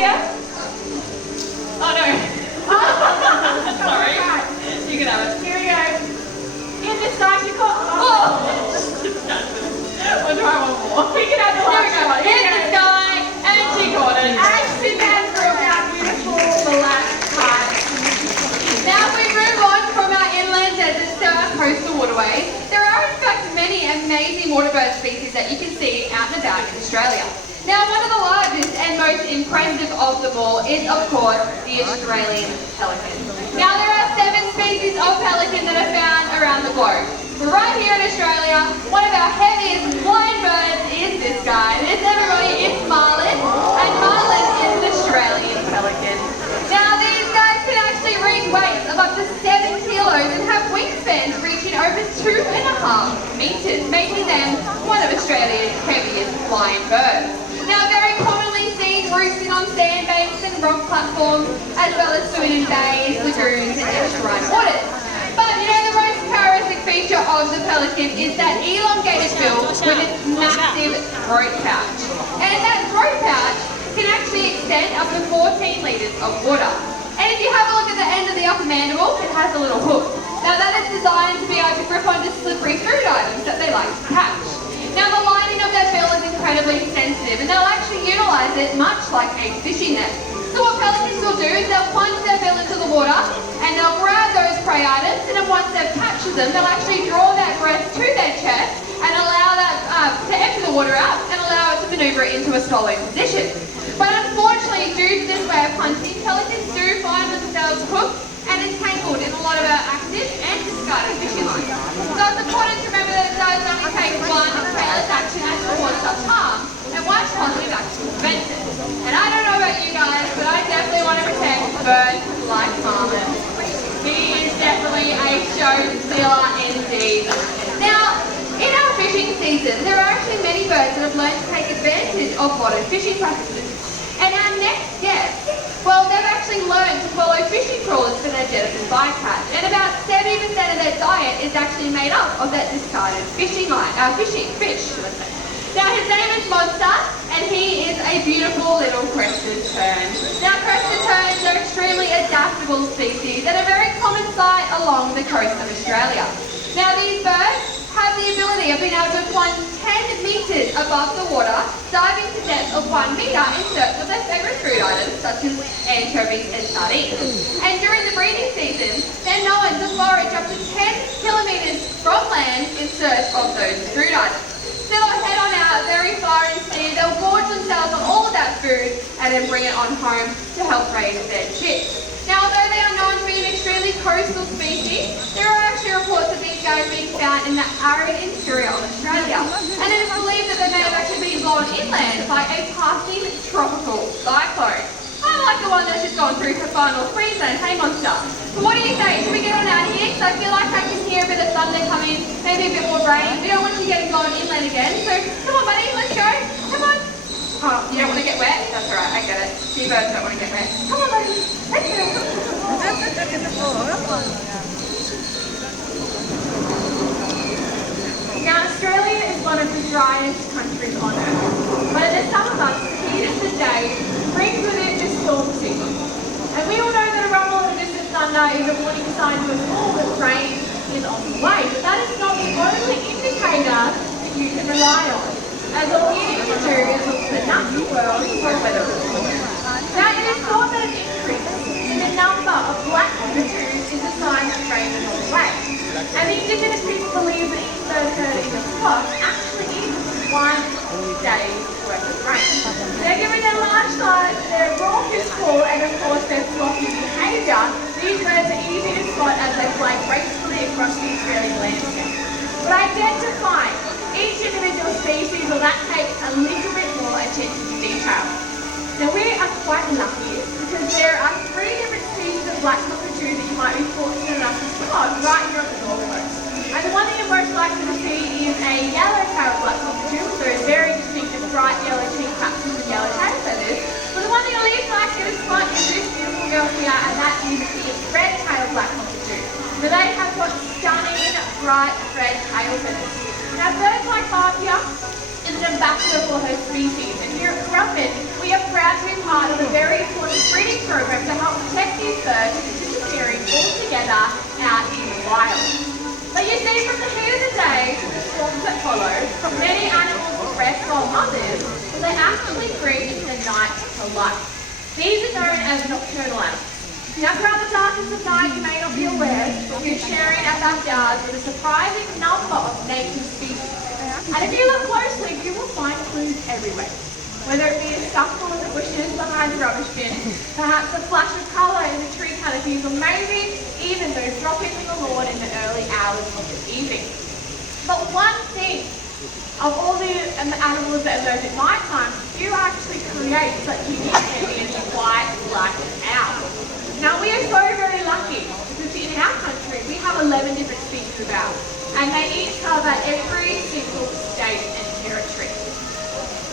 here. Oh no. Sorry. You can have it. Here we go. In this side, you got. We'll try one more. We can have the last one. In the sky, and she got it. And Sinbad through our beautiful black kite. Now we move on from our inland deserts to our coastal waterways. There are in fact many amazing water bird species that you can see out and about in Australia. Now one of the largest and most impressive of them all is of course the Australian pelican. Now there are 7 species of pelican that are found around the globe. But right here in Australia, one of our heaviest flying birds is this guy. This everybody is marlin, and marlin is an Australian pelican. Now these guys can actually reach weights of up to 7 kilos and have wingspans reaching over 2.5 metres, making them one of Australia's heaviest flying birds. Now very commonly seen roosting on sandbanks and rock platforms, as well as swimming in bays, lagoons and estuarine waters. But you know, the most characteristic feature of the pelican is that elongated bill with its massive throat pouch. And that throat pouch can actually extend up to 14 litres of water. And if you have a look at the end of the upper mandible, it has a little hook. Now that is designed to be able to grip onto slippery food items that they like to catch. Now the lining of their bill is incredibly sensitive and they'll actually utilise it much like a fishing net. So what pelicans will do is they'll plunge their bill into the water and they'll grab those prey items, and then once they've captured them, they'll actually draw that breast to their chest and allow that to empty the water out and allow it to manoeuvre into a swallowing position. But unfortunately, due to this way of hunting, pelicans do find themselves hooked and entangled in a lot of our active and discarded fishing lines. So it's important to remember that it does only take one careless action to cause such harm, and one positive action to prevent it. And I don't know about you guys, but I definitely want to protect birds like marlin. He is definitely a show stealer indeed. Now, in our fishing season, there are actually many birds that have learned to take advantage of modern fishing practices. And our next guest, well, they've actually learned to follow fishing trawlers for their genetic bycatch, and about 70% of their diet is actually made up of that discarded fish, should I say. Now his name is Monster, and he is a beautiful little crested tern. Now crested terns are extremely adaptable species and a very common sight along the coast of Australia. Now these birds have the ability of being able to plunge 10 metres above the water, diving to depths of 1 metre in search of their favourite food items such as anchovies and sardines. And during the breeding season, they're known to forage up to 10 kilometres from land in search of those food items. So they'll head on out very far and sea, they'll gorge themselves on all of that food and then bring it on home to help raise their chicks. Now, although they are known to be an extremely coastal species, there are actually reports of these guys being found in the arid interior of Australia. And it is believed that they may have actually been blown inland by a passing tropical cyclone. I like the one that's just gone through to far north Queensland, hey Monster. But what do you say? Should we get on out of here? Because I feel like I can hear a bit of thunder coming, maybe a bit more rain. We don't want you getting blown inland again. So come on buddy, let's go. Come on. Oh, you don't want to get wet? That's alright, I get it. You birds don't want to get wet. Come on buddy. Let's go. Now, Australia is one of the driest countries on earth, but in the summer months, the heat of the day brings with it the storm season. And we all know that a rumble of distant thunder is a warning sign to us all that rain is on the way, but that is not the only indicator that you can rely on, as all you need to do is look to the natural world for weather reports. Now, it is thought that an increase in the number of black cockatoos is a sign that rain is on the way. And the Indigenous people believe that each bird heard in the flock actually equals 1 day's worth of rain. Now, given their large size, their raucous call, and of course their flocky behaviour, these birds are easy to spot as they fly gracefully across the Australian landscape. But identifying each individual species, well, that takes a little bit more attention to detail. Now, we are quite lucky because there are 3 different species of black cockatoo that you might be fortunate enough to spot right here on the North Coast. And the one that you're most likely to see is a yellow-tailed black cockatoo, so very distinctive bright yellow cheek patches and yellow tail feathers. But the one that you're least likely to spot is this beautiful girl here, and that is the red-tailed black cockatoo. Now, they have got stunning bright red tail feathers. Now, birds like Harpia is an ambassador for her species, and here at Currumbin, we are proud to be part of a very important breeding program to help protect these birds from disappearing altogether out in the wild. But you see, from the heat of the day to the storms that follow, many animals will rest while others, they actually bring the night to life. These are known as nocturnal animals. Now, throughout the darkness of night, you may not be aware, but we're sharing our backyards with a surprising number of native species. And if you look closely, you will find clues everywhere. Whether it be a scuffle in the bushes behind the rubbish bin, perhaps a flash of colour in the tree canopies, or maybe even those droppings in the lawn in the early hours of the evening. But one thing, of all the animals that emerge at night time, you actually create such unique ambience quite like an owl. Now, we are so very lucky because in our country we have 11 different species of owls, and they each cover every single state and territory.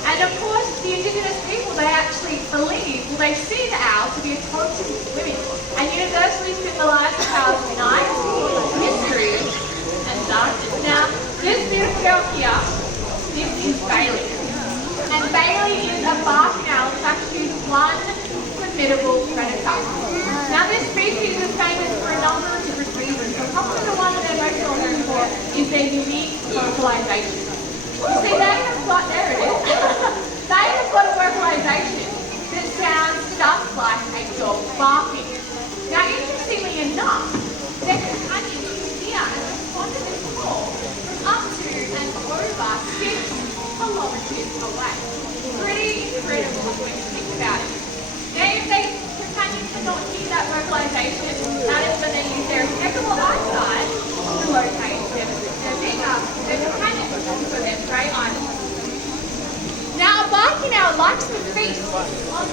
And of course, the Indigenous people, they actually believe, well, they see the owl to be a totem living and universally symbolize the owl's night, mystery, and darkness. Now, this beautiful girl here, this is Bailey. And Bailey is a barking owl that's actually one formidable predator. Now, this species is famous for a number of different reasons, but probably the one that they're most well known for is their unique vocalization. You see, they have got, there it is, they have got a vocalization that sounds just like a dog barking. Now, interestingly enough, their companions can hear and respond to this call from up to and over 6 kilometres away. Pretty incredible when you think about it. Now, if they companions cannot hear that vocalization, that is when they use their impeccable eyesight to locate their companions, so their prey items. Now, a barking owl likes to feast on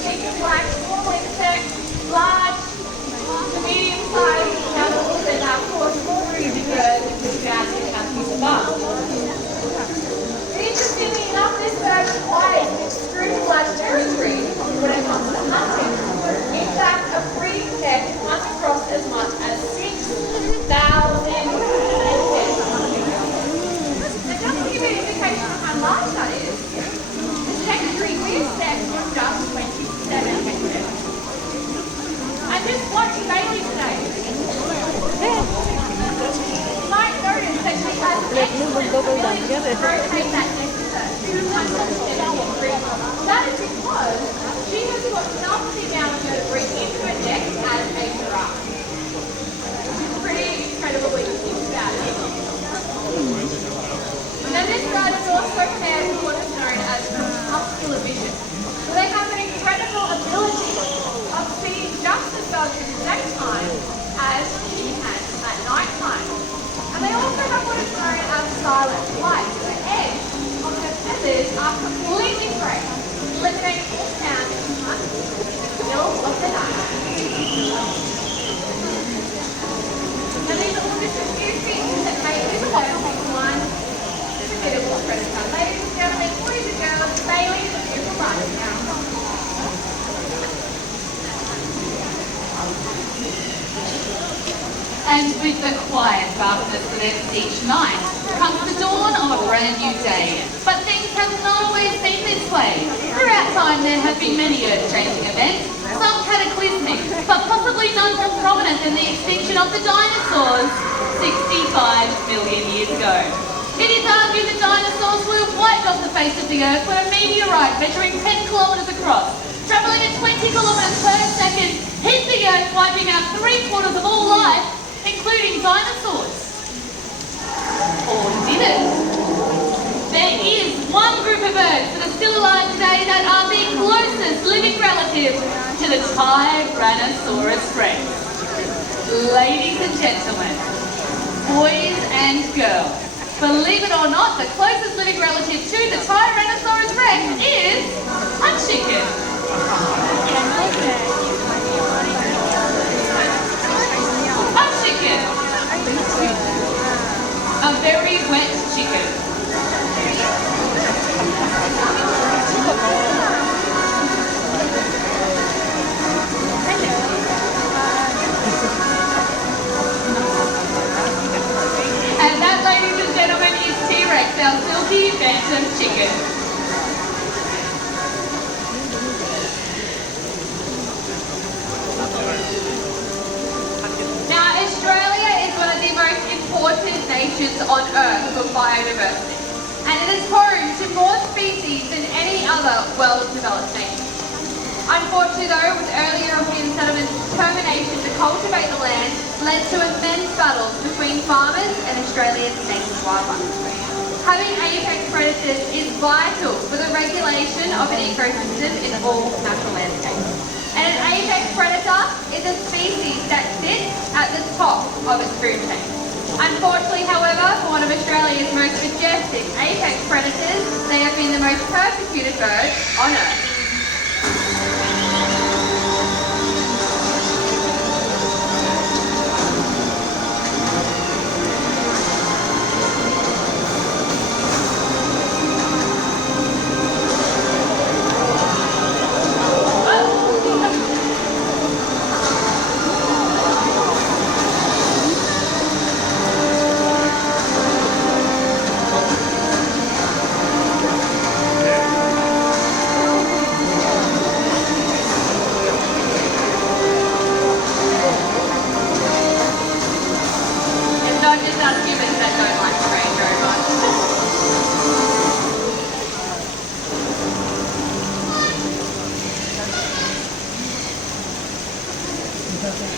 things like small insects, large to medium-sized animals, and of course small breeding birds, which is found in countries above. Interestingly enough, this bird requires an extremely large territory when it comes to hunting. In fact, a breeding pair can hunt across as much as 6,000 hectares. Now, just to give you an indication of how large that is, the secretary is set on just 27 hectares. And just watch Bailey today. You might notice that she has excellent ability to rotate that nectar to 170 degrees. That is because she has got nothing down vertebrae into her neck as a giraffe. Which is pretty incredible when you think about it. And then this bird is also paired with what is known as crepuscular vision. So they have an incredible ability of seeing just as well in the daytime as she can at night time. And they also have what is known as silent flight. So the edge of her feathers are completely grey, eliminating all sound in the middle of the night. Now these are all just a few features that make this bird one formidable predator. Ladies and gentlemen, boys and girls, Bailey is a beautiful barking owl. And with the quiet darkness that ends each night comes the dawn of a brand new day. But things haven't always been this way. Throughout time there have been many earth-changing events, some cataclysmic, but possibly none more prominent than the extinction of the dinosaurs 65 million years ago. It is argued the dinosaurs were wiped off the face of the earth when a meteorite measuring 10 kilometres across, travelling at 20 kilometres per second, hit the earth, wiping out 3/4 of all life, including dinosaurs. Or did it? There is one group of birds that are still alive today that are the closest living relative to the Tyrannosaurus rex. Ladies and gentlemen, boys and girls, believe it or not, the closest living relative to the Tyrannosaurus rex is a chicken. A chicken. A very wet chicken. And that, ladies and gentlemen, is T-Rex, our silky phantom chicken. destinations on Earth for biodiversity, and it is home to more species than any other well-developed nation. Unfortunately though, with early European settlements' determination to cultivate the land led to immense battles between farmers and Australia's native wildlife. Having apex predators is vital for the regulation of an ecosystem in all natural landscapes. And an apex predator is a species that sits at the top of its food chain. Unfortunately, however, for one of Australia's most majestic apex predators, they have been the most persecuted bird on Earth.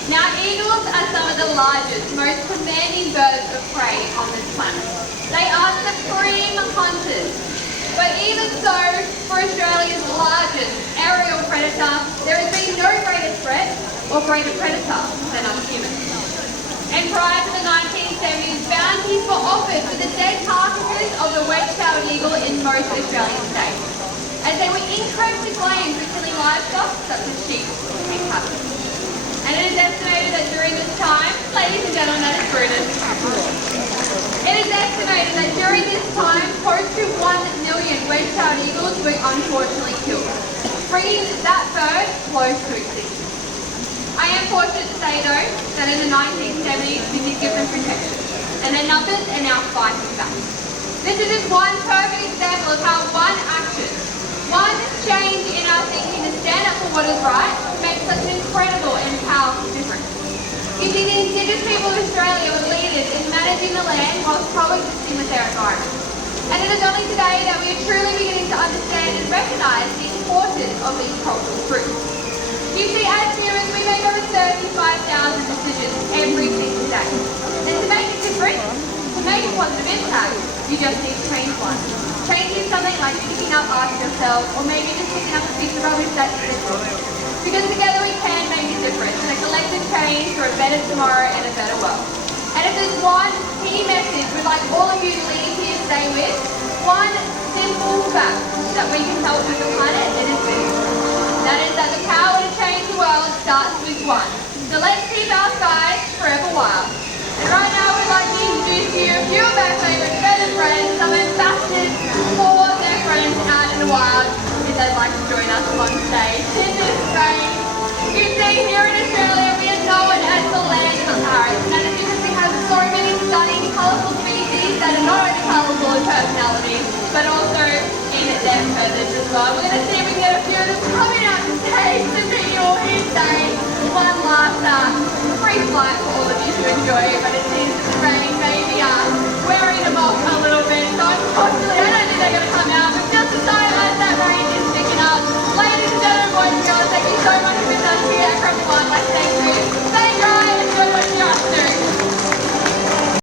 Now, eagles are some of the largest, most commanding birds of prey on this planet. They are supreme hunters. But even so, for Australia's largest aerial predator, there has been no greater threat or greater predator than us humans. And prior to the 1970s, bounties were offered for the dead carcasses of the wedge-tailed eagle in most Australian states, as they were incorrectly blamed for killing livestock such as sheep and cattle. And it is estimated that during this time, ladies and gentlemen, that is Brutus. It is estimated that during this time, close to 1 million wedge-tailed eagles were unfortunately killed, bringing that bird close to extinction. I am fortunate to say though, that in the 1970s, we did give them protection, and their numbers are now fighting back. This is just one perfect example of how one action, one change in our thinking to stand up for what is right, makes such an incredible and powerful difference. You see, the Indigenous people of Australia were leaders in managing the land whilst coexisting with their environment. And it is only today that we are truly beginning to understand and recognise the importance of these cultural truths. You see, as humans, we make over 35,000 decisions every single day. And to make a difference, to make a positive impact, you just need to change one. Changing something like picking up after yourself, or maybe just picking up a piece of rubbish that isn't good. Because together we can make a difference, and a collective change for a better tomorrow and a better world. And if there's one key message we'd like all of you to leave here today with, one simple fact that we can help with the planet, it is this. That is that the power to change the world starts with one. So let's keep our skies forever wild. And right now we'd like to introduce you a few of our favourite feathered friends, some ambassadors for their friends out in the wild, if they'd like to join us on stage. In this space, you see here in Australia we are known as the land of the parrots. And that is because we have so many stunning, colourful species that are not only colourful in personality, but also in their feathers as well. We're going to see if we can get a few of them coming out to stage.